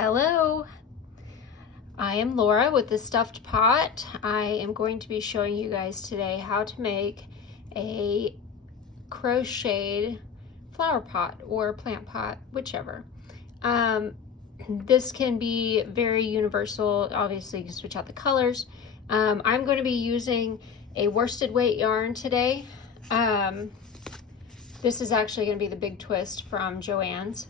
Hello, I am Laura with the Stuffed Pot. I am going to be showing you guys today how to make a crocheted flower pot or plant pot, whichever. This can be very universal. Obviously, you can switch out the colors. I'm going to be using a worsted weight yarn today. This is actually going to be the big twist from Joann's.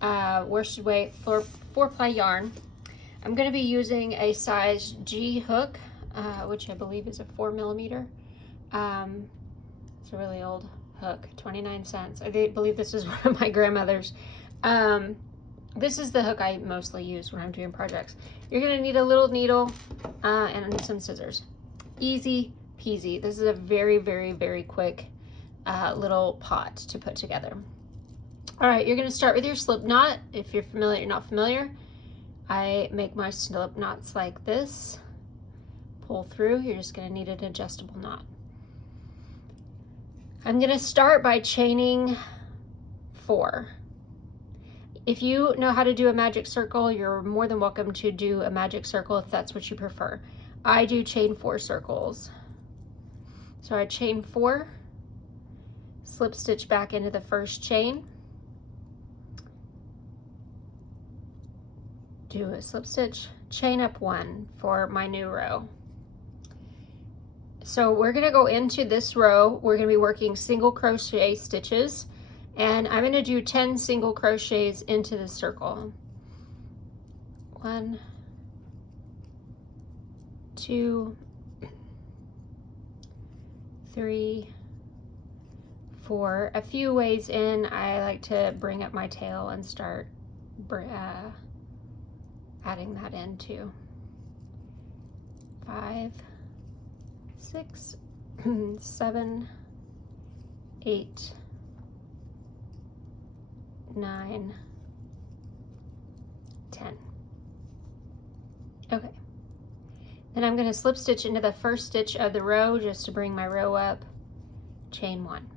Worsted weight 4-ply yarn. I'm going to be using a size G hook, which I believe is a 4mm. It's a really old hook, 29 cents. I believe this is one of my grandmother's. This is the hook I mostly use when I'm doing projects. You're going to need a little needle and some scissors. Easy peasy. This is a very, very, very quick little pot to put together. All right, you're going to start with your slip knot. If you're familiar, you're not familiar, I make my slip knots like this. Pull through. You're just going to need an adjustable knot. I'm going to start by chaining 4. If you know how to do a magic circle, you're more than welcome to do a magic circle if that's what you prefer. I do chain 4 circles. So I chain 4, slip stitch back into the first chain, do a slip stitch, chain up 1 for my new row. So we're going to go into this row. We're going to be working single crochet stitches, and I'm going to do 10 single crochets into the circle. 1, 2, 3, 4. A few ways in, I like to bring up my tail and start adding that in too. 5, 6, 7, 8, 9, 10. Okay. Then I'm going to slip stitch into the first stitch of the row just to bring my row up, chain 1.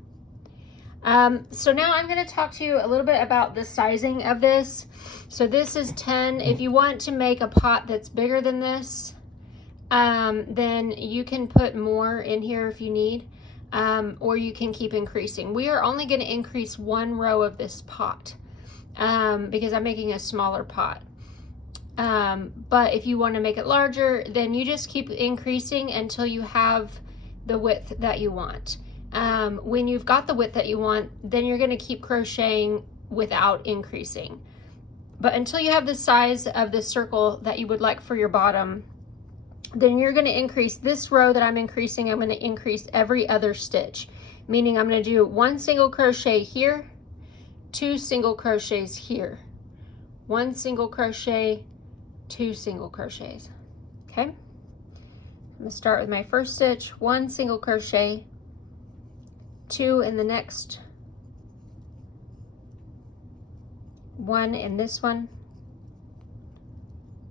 So now I'm going to talk to you a little bit about the sizing of this. So this is 10. If you want to make a pot that's bigger than this, then you can put more in here if you need, or you can keep increasing. We are only going to increase 1 row of this pot because I'm making a smaller pot. But if you want to make it larger, then you just keep increasing until you have the width that you want. When you've got the width that you want, then you're going to keep crocheting without increasing. But until you have the size of the circle that you would like for your bottom, then you're going to increase this row that I'm increasing. I'm going to increase every other stitch, meaning I'm going to do 1 single crochet here, 2 single crochets here, 1 single crochet, 2 single crochets. Okay, I'm going to start with my first stitch, 1 single crochet, 2 in the next, 1 in this one,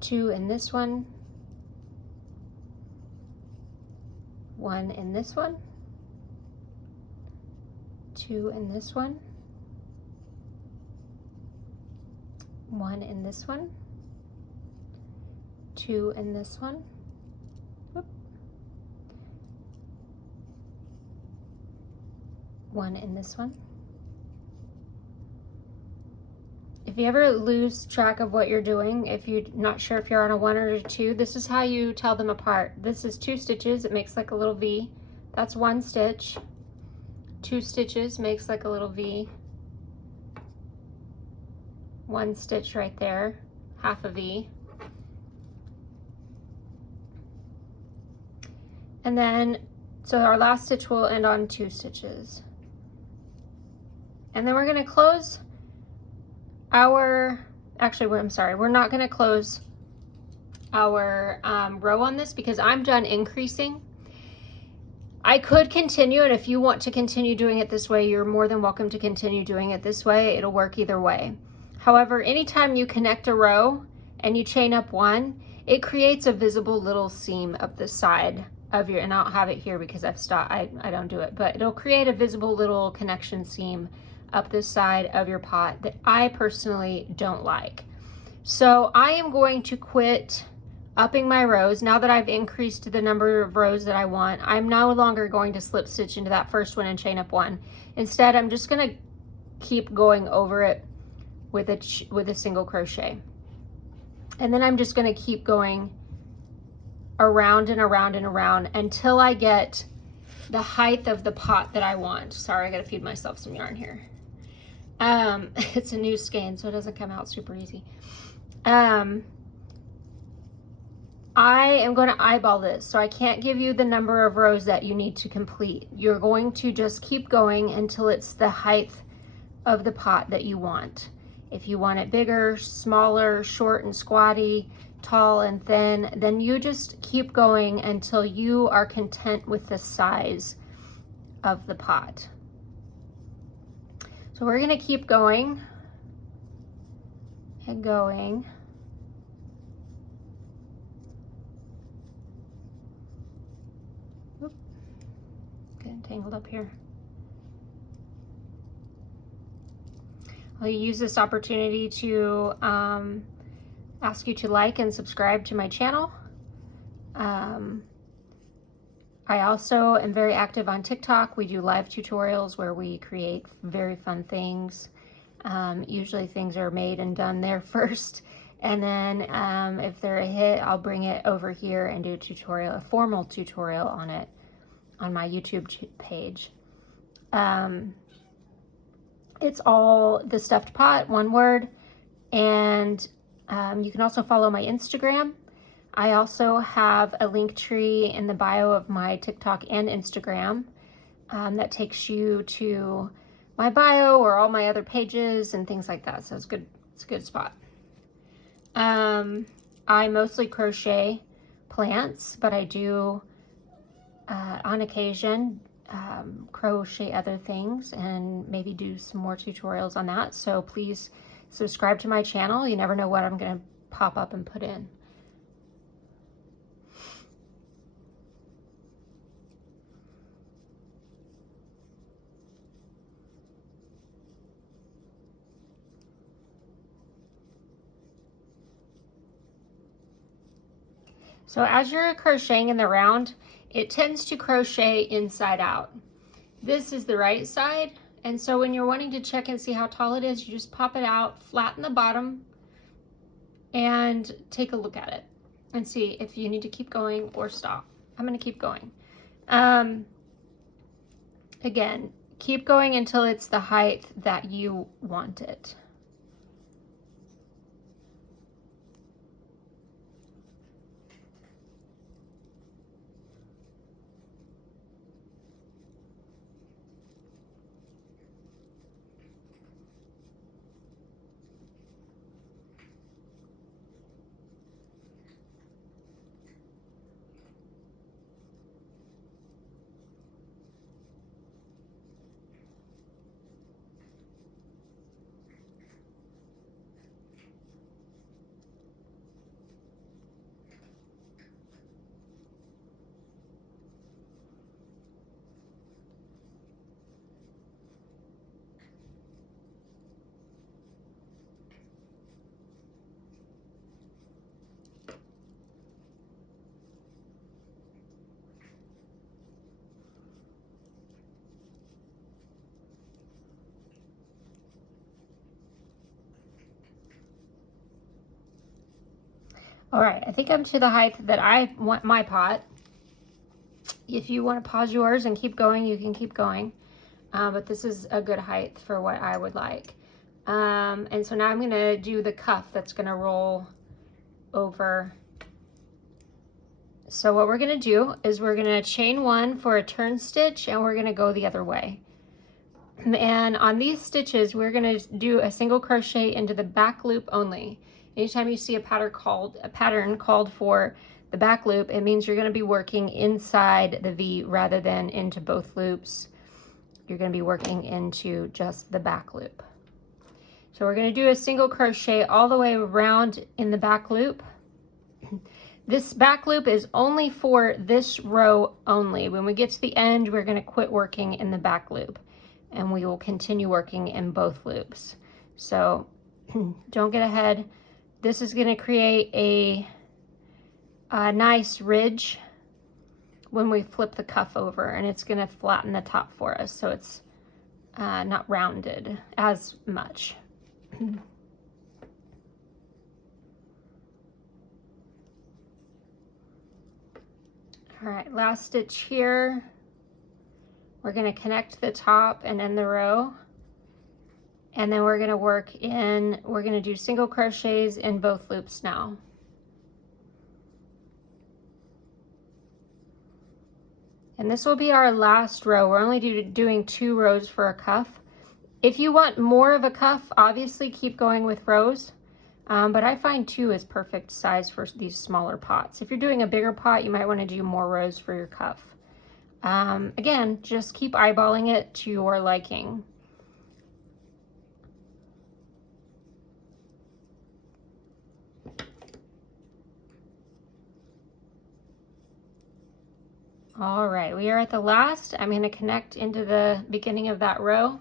2 in this one, 1 in this one, 2 in this one, 1 in this one, 2 in this one, 1 in this one. If you ever lose track of what you're doing, if you're not sure if you're on a 1 or a 2, this is how you tell them apart. This is 2 stitches, it makes like a little V. That's 1 stitch. 2 stitches makes like a little V. 1 stitch right there, half a V. And then, so our last stitch will end on 2 stitches. And then we're going to close our, we're not going to close our row on this because I'm done increasing. I could continue, and if you want to continue doing it this way, you're more than welcome to continue doing it this way. It'll work either way. However, anytime you connect a row and you chain up 1, it creates a visible little seam up the side of your, and I don't have it here because I've stopped, I don't do it, but it'll create a visible little connection seam up this side of your pot that I personally don't like. So I am going to quit upping my rows. Now that I've increased the number of rows that I want, I'm no longer going to slip stitch into that first one and chain up one. Instead, I'm just going to keep going over it with a single crochet. And then I'm just going to keep going around and around and around until I get the height of the pot that I want. Sorry, I got to feed myself some yarn here. It's a new skein, so it doesn't come out super easy. I am going to eyeball this, so I can't give you the number of rows that you need to complete. You're going to just keep going until it's the height of the pot that you want. If you want it bigger, smaller, short and squatty, tall and thin, then you just keep going until you are content with the size of the pot. So we're going to keep going and going. Oop. Getting tangled up here. I'll use this opportunity to ask you to like and subscribe to my channel. I also am very active on TikTok. We do live tutorials where we create very fun things. Usually things are made and done there first. And then if they're a hit, I'll bring it over here and do a tutorial, a formal tutorial on it on my YouTube page. It's all The Stuffed Pot, one word. And you can also follow my Instagram. I also have a link tree in the bio of my TikTok and Instagram that takes you to my bio or all my other pages and things like that. So it's good. It's a good spot. I mostly crochet plants, but I do on occasion crochet other things and maybe do some more tutorials on that. So please subscribe to my channel. You never know what I'm going to pop up and put in. So as you're crocheting in the round, it tends to crochet inside out. This is the right side, and so when you're wanting to check and see how tall it is, you just pop it out, flatten the bottom, and take a look at it and see if you need to keep going or stop. I'm going to keep going. Again, keep going until it's the height that you want it. All right, I think I'm to the height that I want my pot. If you want to pause yours and keep going, you can keep going. But this is a good height for what I would like. And so now I'm going to do the cuff that's going to roll over. So what we're going to do is we're going to chain one for a turn stitch, and we're going to go the other way. And on these stitches, we're going to do a single crochet into the back loop only. Anytime you see a pattern called for the back loop, it means you're going to be working inside the V rather than into both loops. You're going to be working into just the back loop. So we're going to do a single crochet all the way around in the back loop. This back loop is only for this row only. When we get to the end, we're going to quit working in the back loop, and we will continue working in both loops. So don't get ahead this is going to create a nice ridge when we flip the cuff over, and it's going to flatten the top for us so it's not rounded as much. All right, last stitch here. We're going to connect the top and end the row, and then we're going to do single crochets in both loops now. And this will be our last row. We're only doing 2 rows for a cuff. If you want more of a cuff, obviously keep going with rows, but I find 2 is perfect size for these smaller pots. If you're doing a bigger pot, you might want to do more rows for your cuff. Again, just keep eyeballing it to your liking. All right, we are at the last. I'm going to connect into the beginning of that row.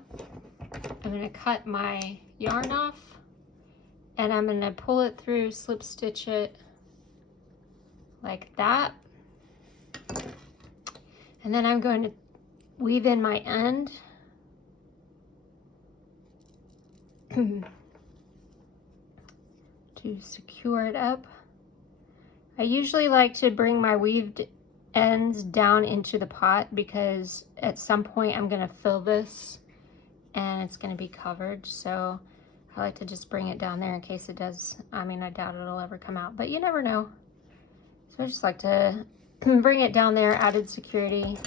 I'm going to cut my yarn off, and I'm going to pull it through, slip stitch it like that. And then I'm going to weave in my end. To secure it up. I usually like to bring my weaved ends down into the pot because at some point I'm going to fill this and it's going to be covered, so I like to just bring it down there in case it does. I mean, I doubt it'll ever come out, but you never know. So I just like to bring it down there, added security.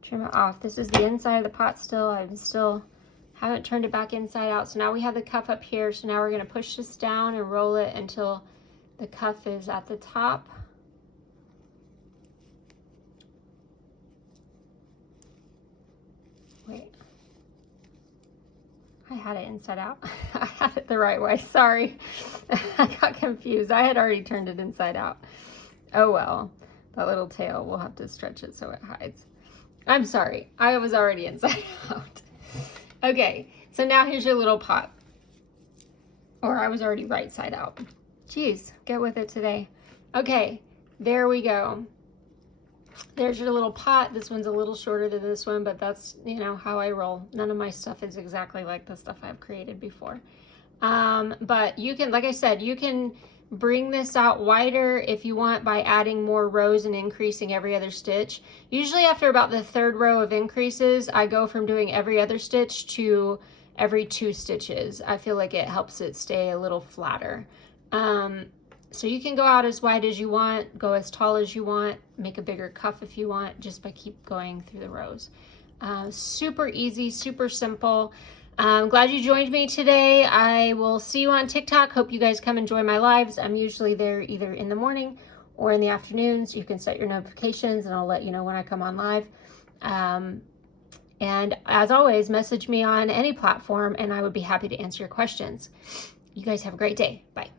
Trim it off. This is the inside of the pot still. Haven't turned it back inside out. So now we have the cuff up here. So now we're going to push this down and roll it until the cuff is at the top. Wait. I had it inside out. I had it the right way. Sorry. I got confused. I had already turned it inside out. Oh well. That little tail, we'll have to stretch it so it hides. I'm sorry. I was already inside out. Okay. So now here's your little pot. Or I was already right side out. Jeez, get with it today. Okay, there we go. There's your little pot. This one's a little shorter than this one, but that's, you know, how I roll. None of my stuff is exactly like the stuff I've created before. But you can, like I said, you can bring this out wider if you want by adding more rows and increasing every other stitch. Usually after about the 3rd row of increases, I go from doing every other stitch to every 2 stitches. I feel like it helps it stay a little flatter. So you can go out as wide as you want, go as tall as you want, make a bigger cuff if you want, just by keep going through the rows. Super easy, super simple. I'm glad you joined me today. I will see you on TikTok. Hope you guys come enjoy my lives. I'm usually there either in the morning or in the afternoons. You can set your notifications and I'll let you know when I come on live. And as always, message me on any platform and I would be happy to answer your questions. You guys have a great day. Bye.